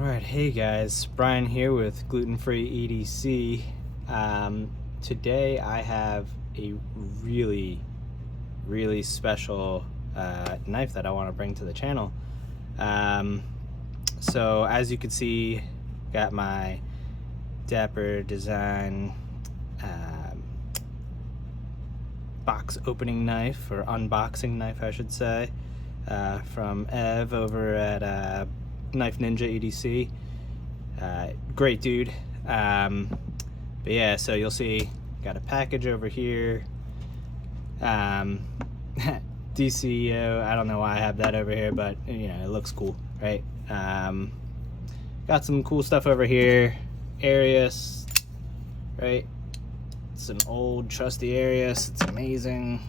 Alright, hey guys, Brian here with Gluten-Free EDC. Today I have a really special knife that I want to bring to the channel. So as you can see, got my Dapper Design box opening knife, or unboxing knife I should say, from Ev over at Knife Ninja EDC. Great dude. But yeah, so you'll see got a package over here. DCO, I don't know why I have that over here, but you know, it looks cool, right? Got some cool stuff over here. Arius, right? It's an old trusty Arius. It's amazing.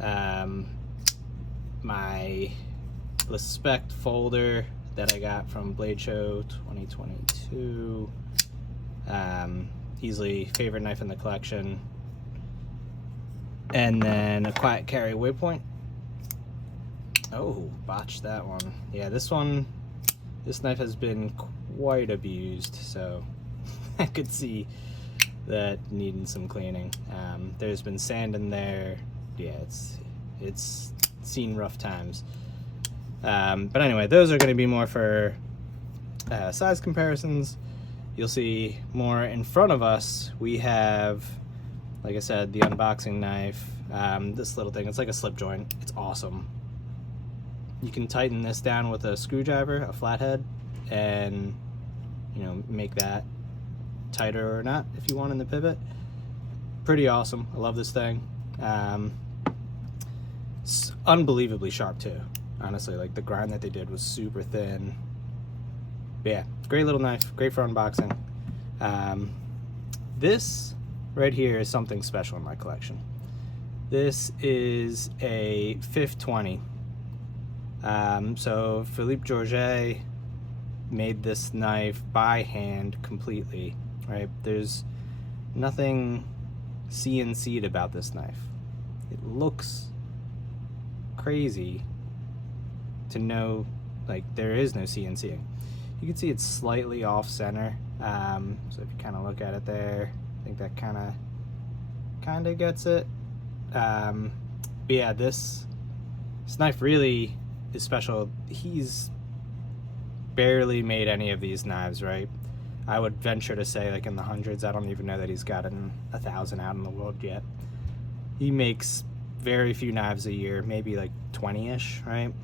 My Respect folder that I got from Blade Show 2022. Easily favorite knife in the collection. And then a quiet carry waypoint. Oh, botched that one. Yeah, this knife has been quite abused, so I could see that needing some cleaning. There's been sand in there. Yeah, it's seen rough times. But anyway, those are going to be more for size comparisons. You'll see more in front of us. We have, like I said, the unboxing knife. This little thing, it's like a slip joint. It's awesome. You can tighten this down with a screwdriver, a flathead, and you know, make that tighter or not if you want in the pivot. Pretty awesome. I love this thing. It's unbelievably sharp too. Honestly, like the grind that they did was super thin. But yeah, great little knife, great for unboxing. This right here is something special in my collection. This is a Fif20. So Philippe Jourget made this knife by hand completely, right? There's nothing CNC'd about this knife. It looks crazy to know, like, there is no CNCing. You can see it's slightly off center. So if you kind of look at it there, I think that kind of gets it. But yeah, this knife really is special. He's barely made any of these knives, right? I would venture to say like in the hundreds. I don't even know that he's gotten 1,000 out in the world yet. He makes very few knives a year, maybe like 20-ish, right?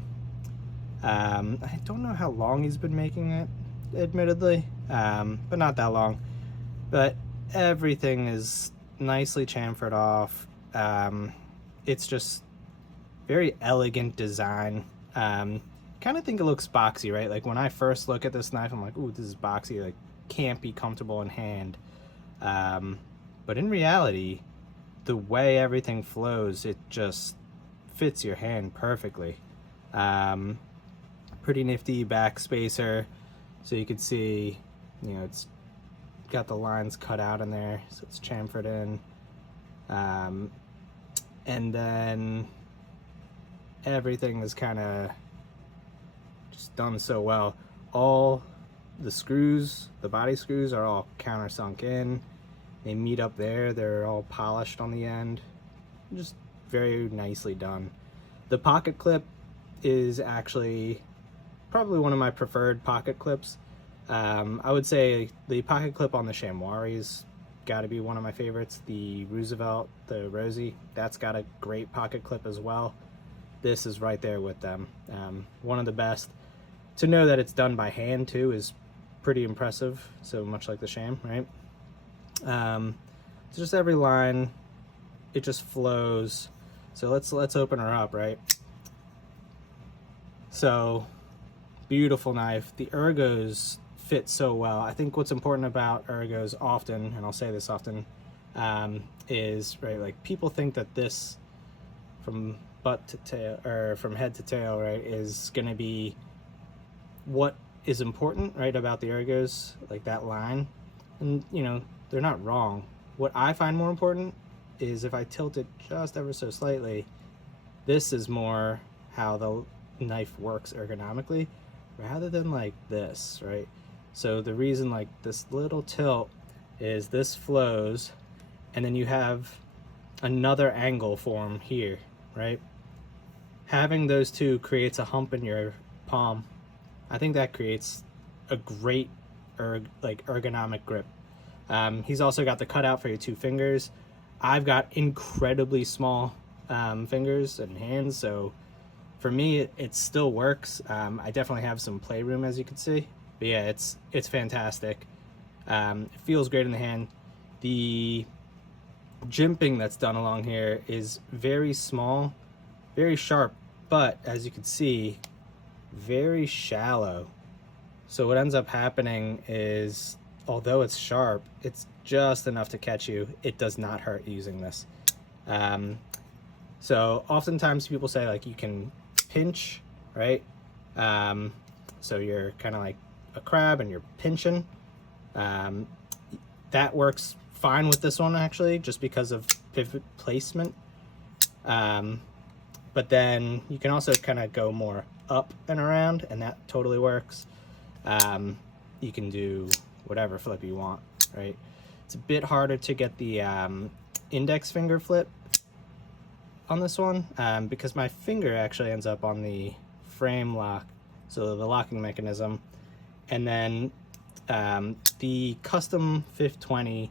I don't know how long he's been making it, admittedly, but not that long. But everything is nicely chamfered off. It's just very elegant design. Kind of think it looks boxy, right? Like when I first look at this knife, I'm like, ooh, this is boxy, like can't be comfortable in hand. But in reality, the way everything flows, it just fits your hand perfectly. Pretty nifty back spacer, so you can see, you know, it's got the lines cut out in there, so it's chamfered in. And then everything is kind of just done so well. All the screws, the body screws, are all countersunk in. They meet up there. They're all polished on the end. Just very nicely done. The pocket clip is actually probably one of my preferred pocket clips. I would say the pocket clip on the Chamois got to be one of my favorites. The Roosevelt, the Rosie, that's got a great pocket clip as well. This is right there with them. One of the best. To know that it's done by hand too is pretty impressive. So much like the Cham, right? It's just every line, it just flows. So let's open her up, right? So beautiful knife. The ergos fit so well. I think what's important about ergos often, and I'll say this often, is, right, like people think that this from butt to tail, or from head to tail, right, is gonna be what is important, right, about the ergos, like that line. And you know, they're not wrong. What I find more important is if I tilt it just ever so slightly, this is more how the knife works ergonomically, rather than like this, right? So the reason like this little tilt is this flows, and then you have another angle form here, right? Having those two creates a hump in your palm. I think that creates a great ergonomic grip. He's also got the cutout for your two fingers. I've got incredibly small fingers and hands, so for me it still works. I definitely have some playroom, as you can see, but yeah, it's fantastic. It feels great in the hand. The jimping that's done along here is very small, very sharp, but as you can see, very shallow. So what ends up happening is, although it's sharp, it's just enough to catch you. It does not hurt using this. So oftentimes people say like you can pinch, right? So you're kind of like a crab and you're pinching. That works fine with this one actually, just because of pivot placement. But then you can also kind of go more up and around, and that totally works. You can do whatever flip you want, right? It's a bit harder to get the index finger flip on this one, because my finger actually ends up on the frame lock, so the locking mechanism. And then the custom Fif20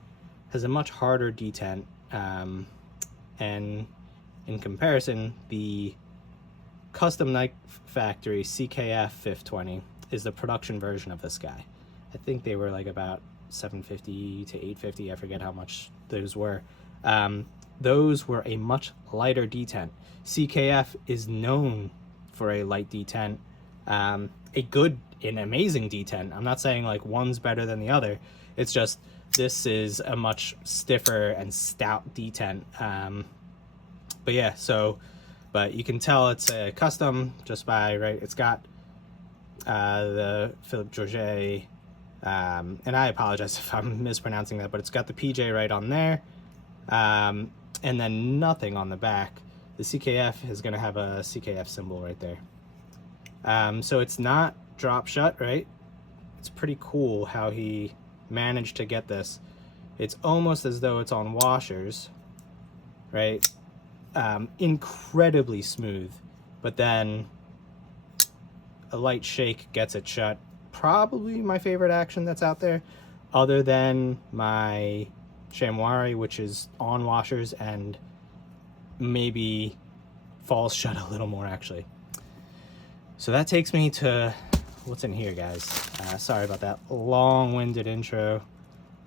has a much harder detent, and in comparison, the custom knife factory CKF Fif20 is the production version of this guy. I think they were like about $750 to $850. I forget how much those were. Those were a much lighter detent. CKF is known for a light detent, a good and amazing detent. I'm not saying like one's better than the other. It's just this is a much stiffer and stout detent. But yeah, but you can tell it's a custom just by, right, it's got the Philippe Jourget, and I apologize if I'm mispronouncing that, but it's got the PJ right on there, and then nothing on the back. The CKF is going to have a CKF symbol right there. So it's not drop shut, right? It's pretty cool how he managed to get this. It's almost as though it's on washers, right? Incredibly smooth, but then a light shake gets it shut. Probably my favorite action that's out there, other than my chamois, which is on washers and maybe falls shut a little more actually. So that takes me to what's in here, guys. Sorry about that long-winded intro.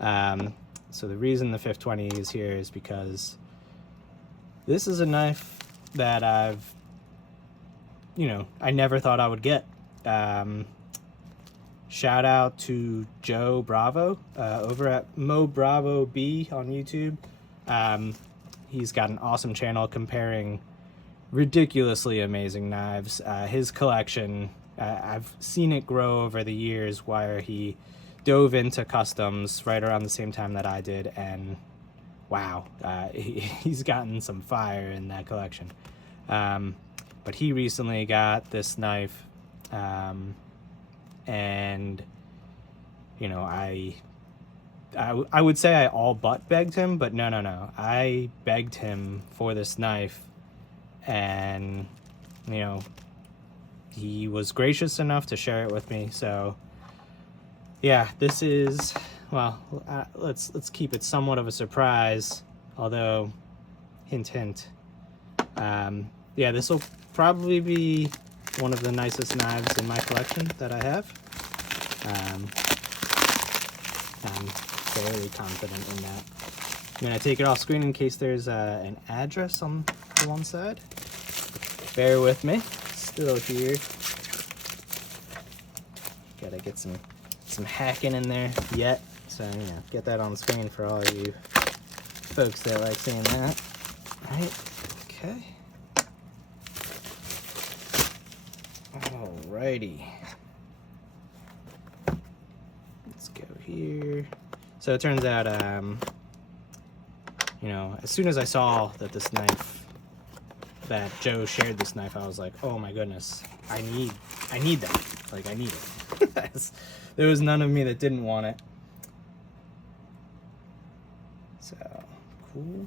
So the reason the Fif20 is here is because this is a knife that I never thought I would get. Shout out to Joe Bravo over at Mo Bravo B on YouTube. He's got an awesome channel comparing ridiculously amazing knives. His collection, I've seen it grow over the years where he dove into customs right around the same time that I did, and wow, he's gotten some fire in that collection. But he recently got this knife, and I would say I all but begged him, but no, I begged him for this knife, and he was gracious enough to share it with me. So yeah, this is, well, let's keep it somewhat of a surprise, although hint hint. Yeah, this will probably be one of the nicest knives in my collection that I have. I'm fairly confident in that. I'm gonna take it off screen in case there's an address on the one side. Bear with me, still here. Gotta get some hacking in there yet, so get that on the screen for all of you folks that like seeing that. All right, okay. Alrighty. Let's go here. So it turns out, as soon as I saw that this knife that Joe shared this knife, I was like, oh my goodness, I need that. Like, I need it. There was none of me that didn't want it. So, cool.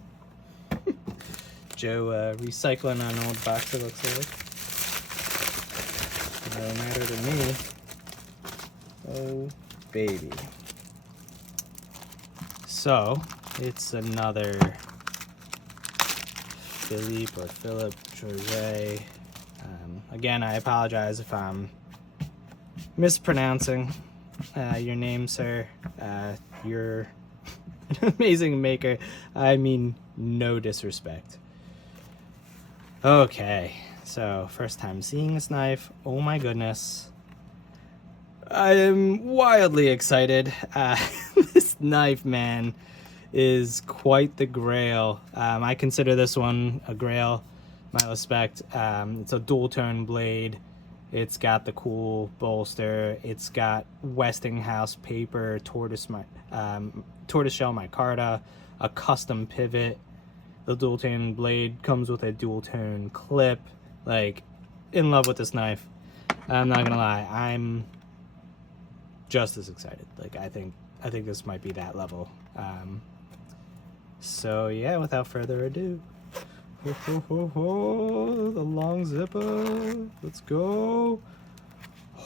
Joe recycling an old box, it looks like. No matter to me. Oh, baby. So, it's another Philippe Jourget. Again, I apologize if I'm mispronouncing your name, sir. You're an amazing maker. I mean, no disrespect. Okay, so first time seeing this knife. Oh my goodness. I am wildly excited. This knife, man, is quite the grail. I consider this one a grail, my respect. It's a dual tone blade. It's got the cool bolster. It's got Westinghouse paper, tortoiseshell micarta, a custom pivot. The dual tone blade comes with a dual tone clip. Like, in love with this knife. I'm not gonna lie, I'm just as excited. Like, I think this might be that level. So yeah, without further ado, the long zipper. Let's go.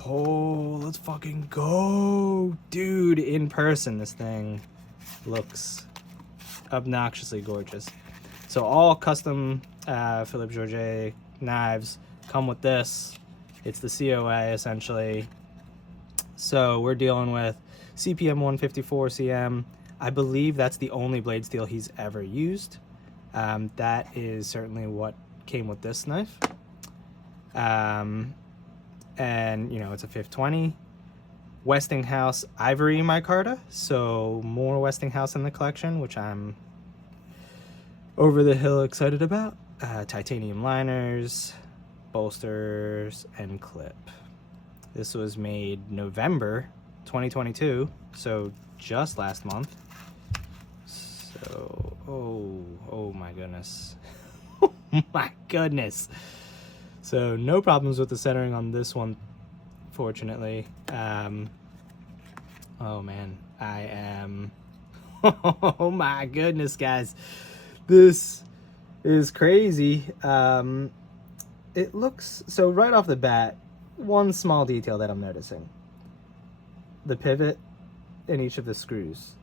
Oh, let's fucking go, dude! In person, this thing looks obnoxiously gorgeous. So all custom Philippe Jourget knives come with this. It's the COA essentially. So we're dealing with CPM 154 CM. I believe that's the only blade steel he's ever used. That is certainly what came with this knife. And you know, it's a Fif20. Westinghouse ivory micarta, so more Westinghouse in the collection, which I'm over the hill excited about. Titanium liners, bolsters, and clip. This was made November 2022, so just last month. So, oh my goodness. Oh my goodness. So no problems with the centering on this one, fortunately. Oh man, I am, oh my goodness, guys. This is crazy. It looks, so right off the bat, one small detail that I'm noticing. The pivot in each of the screws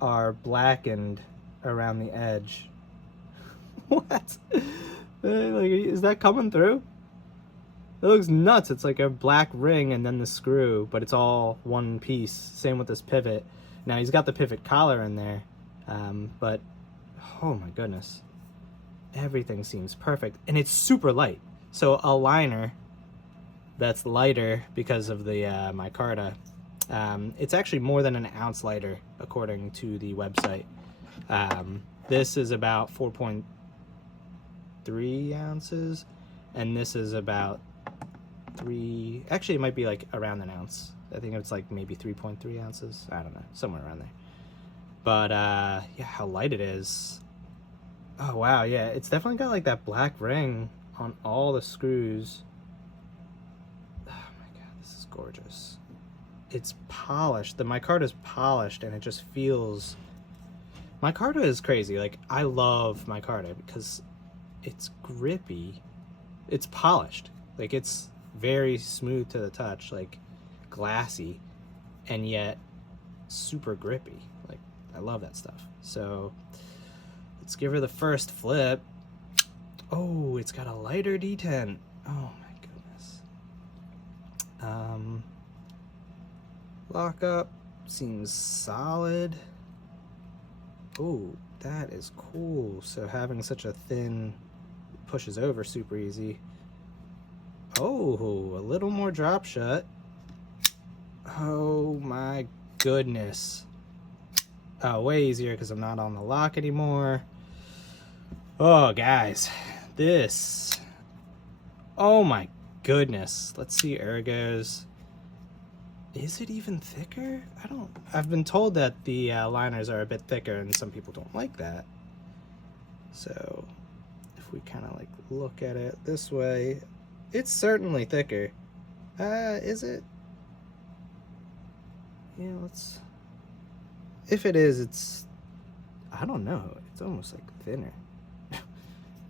are blackened around the edge. What? Like, is that coming through? It looks nuts. It's like a black ring and then the screw, but it's all one piece. Same with this pivot. Now he's got the pivot collar in there, but oh my goodness. Everything seems perfect, and it's super light. So a liner that's lighter because of the micarta. It's actually more than an ounce lighter according to the website. This is about 4.3 ounces, and this is about 3, actually it might be like around an ounce. I think it's like maybe 3.3 ounces. I don't know, somewhere around there. But yeah, how light it is. Oh wow, yeah, it's definitely got like that black ring on all the screws. Oh my god, this is gorgeous. It's polished. The micarta is polished, and it just feels. Micarta is crazy. Like, I love micarta because it's grippy. It's polished. Like, it's very smooth to the touch, like glassy, and yet super grippy. Like, I love that stuff. So let's give her the first flip. Oh, it's got a lighter detent. Oh my goodness. Lock up seems solid. Oh, that is cool. So having such a thin pushes over super easy. Oh, a little more drop shut. Oh my goodness. Oh, way easier because I'm not on the lock anymore. Oh, guys, this. Oh my goodness. Let's see ergos. Is it even thicker? I've been told that the liners are a bit thicker and some people don't like that. So if we kind of like look at it this way, it's certainly thicker. Is it? Yeah, let's, if it is, it's, I don't know, it's almost like thinner.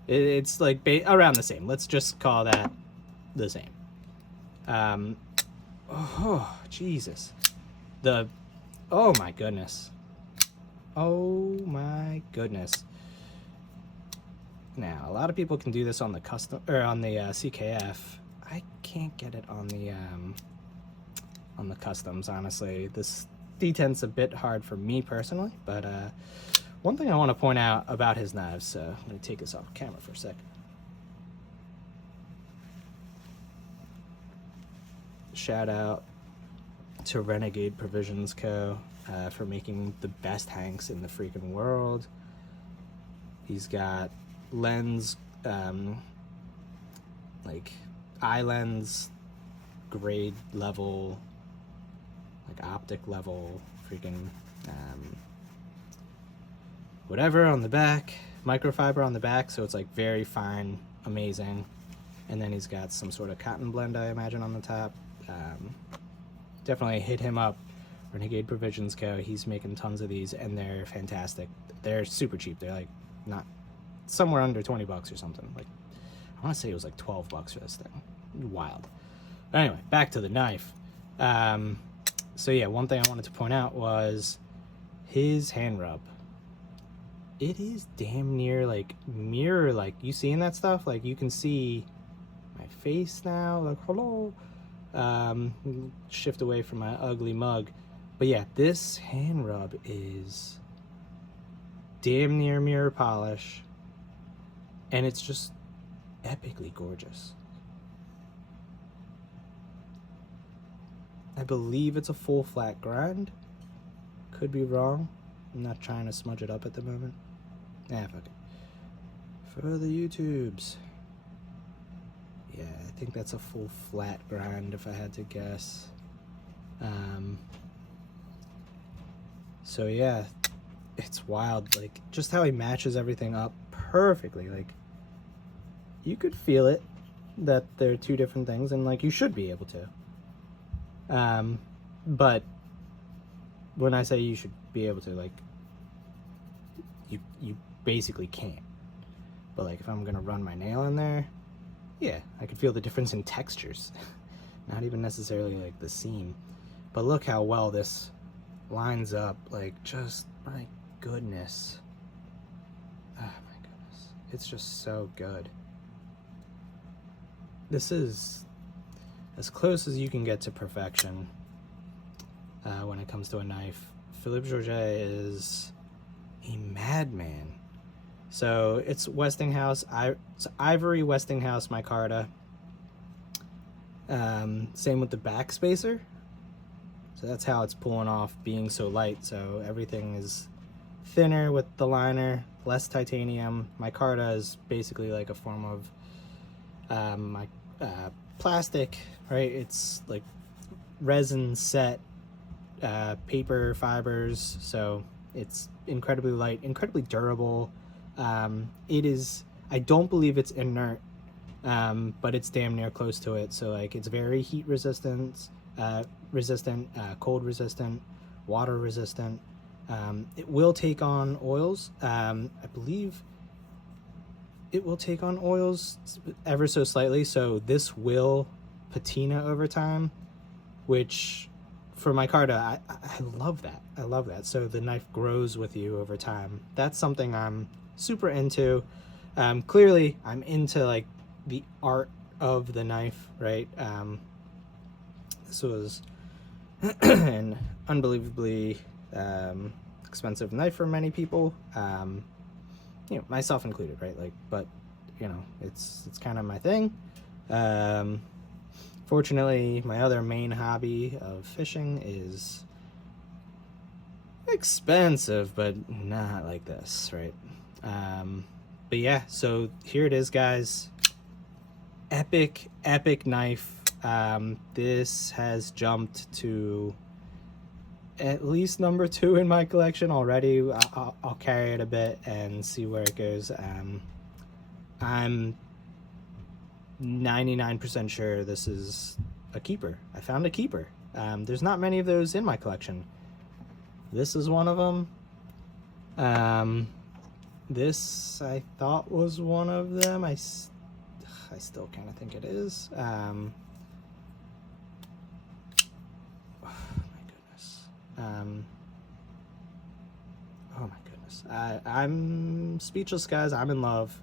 It's like around the same. Let's just call that the same. Oh, Jesus. Oh my goodness. Oh my goodness. Now, a lot of people can do this on the custom, or on the CKF. I can't get it on the customs, honestly. This D10's a bit hard for me personally, but one thing I want to point out about his knives, so I'm going to take this off camera for a second. Shout out to Renegade Provisions Co. For making the best hanks in the freaking world. He's got lens, like eye lens, grade level, like optic level, freaking whatever on the back, microfiber on the back, so it's like very fine, amazing. And then he's got some sort of cotton blend, I imagine, on the top. Definitely hit him up, Renegade Provisions Co. He's making tons of these, and they're fantastic. They're super cheap. They're like not somewhere under 20 bucks or something. Like, I want to say it was like 12 bucks for this thing. Wild. But anyway, back to the knife. So yeah, one thing I wanted to point out was his hand rub. It is damn near like mirror, like, you seeing that stuff? Like, you can see my face now, like, hello. Shift away from my ugly mug. But yeah, this hand rub is damn near mirror polish, and it's just epically gorgeous. I believe it's a full flat grind. Could be wrong. I'm not trying to smudge it up at the moment. Fuck it. For the YouTubes. Yeah, I think that's a full flat grind if I had to guess. So yeah, it's wild, like just how he matches everything up perfectly. Like, you could feel it that they're two different things, and like you should be able to. But when I say you should be able to, like, you basically can't. But like if I'm gonna run my nail in there, yeah, I could feel the difference in textures. Not even necessarily like the seam. But look how well this lines up. Like, just, my goodness. Oh my goodness. It's just so good. This is as close as you can get to perfection when it comes to a knife. Philippe Jourget is a madman. So it's Westinghouse, it's Ivory Westinghouse micarta. Same with the back spacer. So that's how it's pulling off being so light. So everything is thinner with the liner, less titanium. Micarta is basically like a form of plastic, right? It's like resin set paper fibers. So it's incredibly light, incredibly durable. It is, I don't believe it's inert, but it's damn near close to it. So like, it's very heat resistant, cold resistant, water resistant. It will take on oils. I believe it will take on oils ever so slightly. So this will patina over time, which for micarta, I love that. I love that. So the knife grows with you over time. That's something I'm super into. Clearly I'm into like the art of the knife, right? This was an unbelievably expensive knife for many people, you know, myself included, right? Like, but you know, it's kind of my thing. Fortunately, my other main hobby of fishing is expensive, but not like this, right? But yeah, so here it is, guys. Epic knife. This has jumped to at least number 2 in my collection already. I'll carry it a bit and see where it goes. I'm 99% sure this is a keeper. I found a keeper. There's not many of those in my collection. This is one of them. This I thought was one of them. I still kind of think it is. Oh my goodness. Oh my goodness. I'm speechless, guys. I'm in love.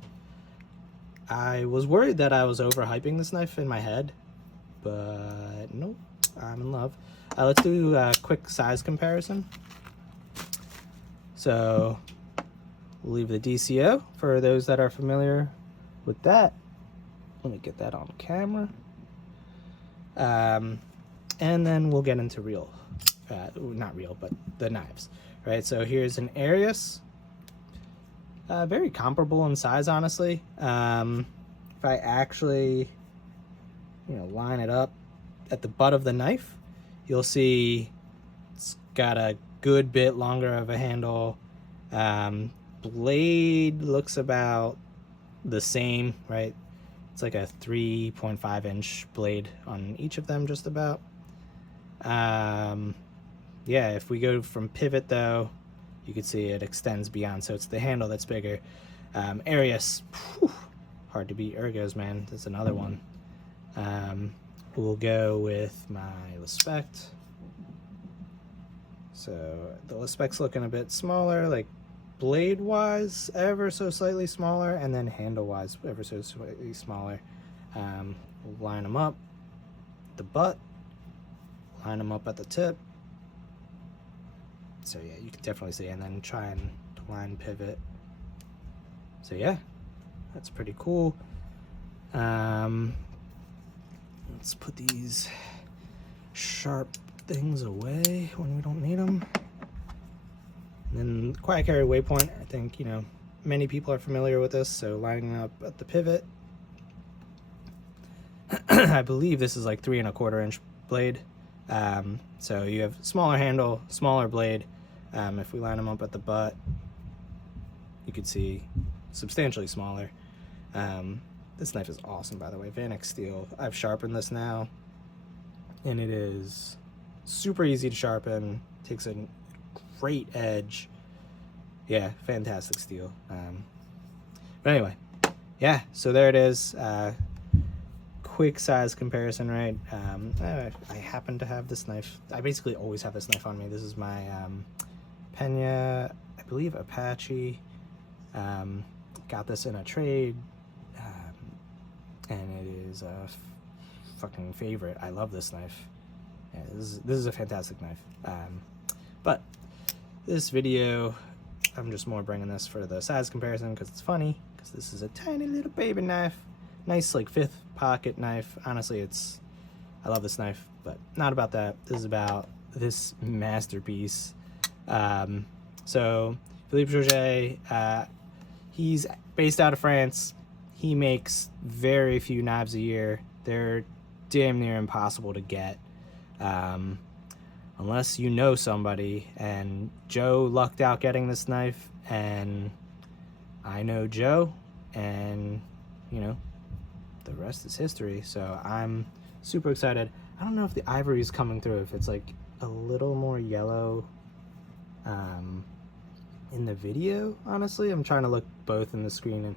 I was worried that I was overhyping this knife in my head, but nope, I'm in love. Let's do a quick size comparison. So we'll leave the DCO for those that are familiar with that. Let me get that on camera. And then we'll get into real, not real, but the knives, right? So here's an Arius. Very comparable in size, honestly. If I actually, line it up at the butt of the knife, you'll see it's got a good bit longer of a handle. Blade looks about the same, right? It's like a 3.5 inch blade on each of them, just about. Yeah, if we go from pivot though, you can see it extends beyond, so it's the handle that's bigger. Arius, hard to beat ergos, man. That's another one. We'll go with my Respect. So the Respect's looking a bit smaller, like blade-wise, ever so slightly smaller, and then handle-wise, ever so slightly smaller. We'll line them up at the butt, line them up at the tip. So yeah, you can definitely see, and then try and line pivot. So yeah, that's pretty cool. Let's put these sharp things away when we don't need them. And then quiet carry waypoint, I think, many people are familiar with this, so lining up at the pivot. I believe this is like 3¼ inch blade. So you have smaller handle, smaller blade. If we line them up at the butt, you could see substantially smaller. This knife is awesome, by the way. Vanek steel. I've sharpened this now, and it is super easy to sharpen. Takes a great edge. Yeah, fantastic steel. But anyway, yeah, so there it is. Quick size comparison, right? I happen to have this knife. I basically always have this knife on me. This is my Pena, I believe, Apache. Got this in a trade, and it is a fucking favorite. I love this knife. Yeah, this is a fantastic knife. But this video, I'm just more bringing this for the size comparison because it's funny, because this is a tiny little baby knife. Nice, like, 5th pocket knife. Honestly, I love this knife, but not about that. This is about this masterpiece. So Philippe Jourget, he's based out of France. He makes very few knives a year. They're damn near impossible to get, unless you know somebody. And Joe lucked out getting this knife, and I know Joe, and the rest is history. So I'm super excited. I don't know if the ivory is coming through, if it's like a little more yellow in the video. Honestly, I'm trying to look both in the screen,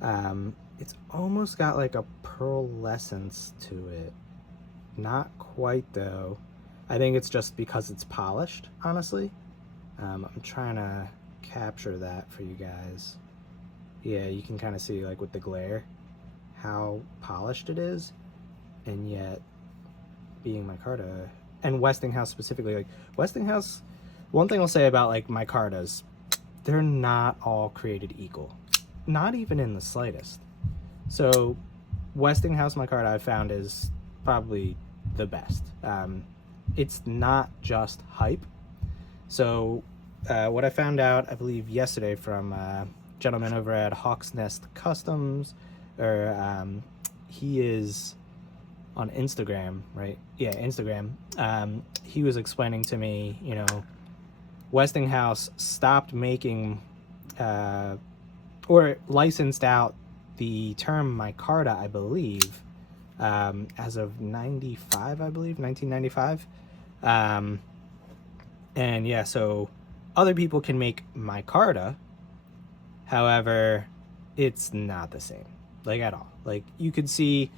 and it's almost got like a pearlescence to it. Not quite though. I think it's just because it's polished, honestly. I'm trying to capture that for you guys. Yeah, you can kind of see, like, with the glare, how polished it is, and yet being micarta, and Westinghouse specifically, like Westinghouse, one thing I'll say about like micartas, they're not all created equal, not even in the slightest. So Westinghouse micarta I've found is probably the best. It's not just hype. So what I found out, I believe yesterday, from a gentleman over at Hawk's Nest Customs, or he is on Instagram, right? Yeah, Instagram. He was explaining to me, Westinghouse stopped making or licensed out the term micarta, I believe, as of 95, I believe, 1995. And yeah, so other people can make micarta. However, it's not the same, like at all. Like you could see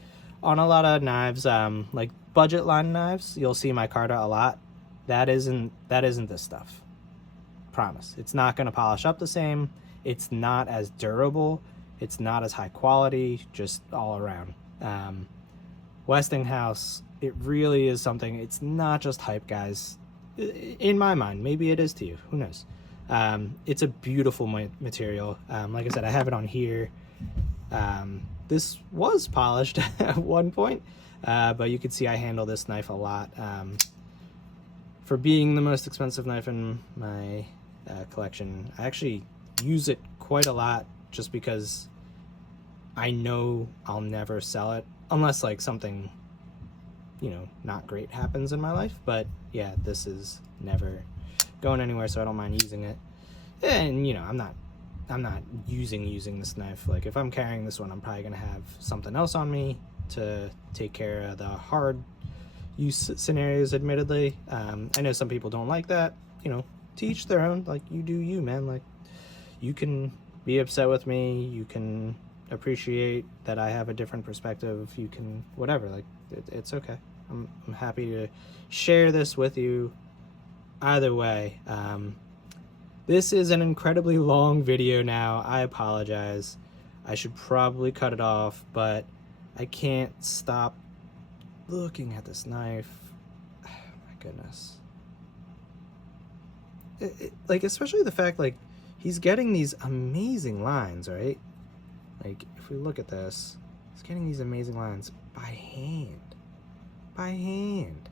on a lot of knives, like budget line knives, you'll see micarta a lot. That isn't this stuff. Promise. It's not going to polish up the same. It's not as durable. It's not as high quality, just all around. Westinghouse, it really is something. It's not just hype, guys. In my mind, maybe it is to you. Who knows? It's a beautiful material. Like I said, I have it on here. This was polished at one point, but you can see I handle this knife a lot. For being the most expensive knife in my collection, I actually use it quite a lot just because I know I'll never sell it unless like something, you know, not great happens in my life. But yeah, this is never going anywhere, so I don't mind using it. And you know, I'm not using this knife. Like if I'm carrying this one, I'm probably gonna have something else on me to take care of the hard use scenarios, admittedly. I know some people don't like that, you know, to each their own. Like you do you, man. Like you can be upset with me, you can appreciate that I have a different perspective, you can whatever, like it's okay. I'm happy to share this with you either way. This is an incredibly long video now. I apologize. I should probably cut it off, but I can't stop looking at this knife. Oh, my goodness. Like, especially the fact, like, he's getting these amazing lines, right? Like, if we look at this, he's getting these amazing lines by hand. By hand.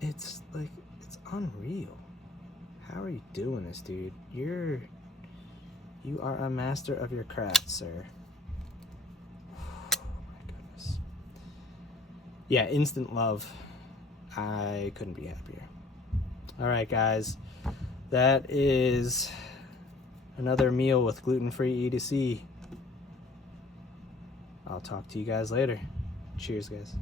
It's, like, it's unreal. How are you doing this, dude? You are a master of your craft, sir. Yeah, instant love. I couldn't be happier. All right, guys. That is another meal with gluten-free E2C. I'll talk to you guys later. Cheers, guys.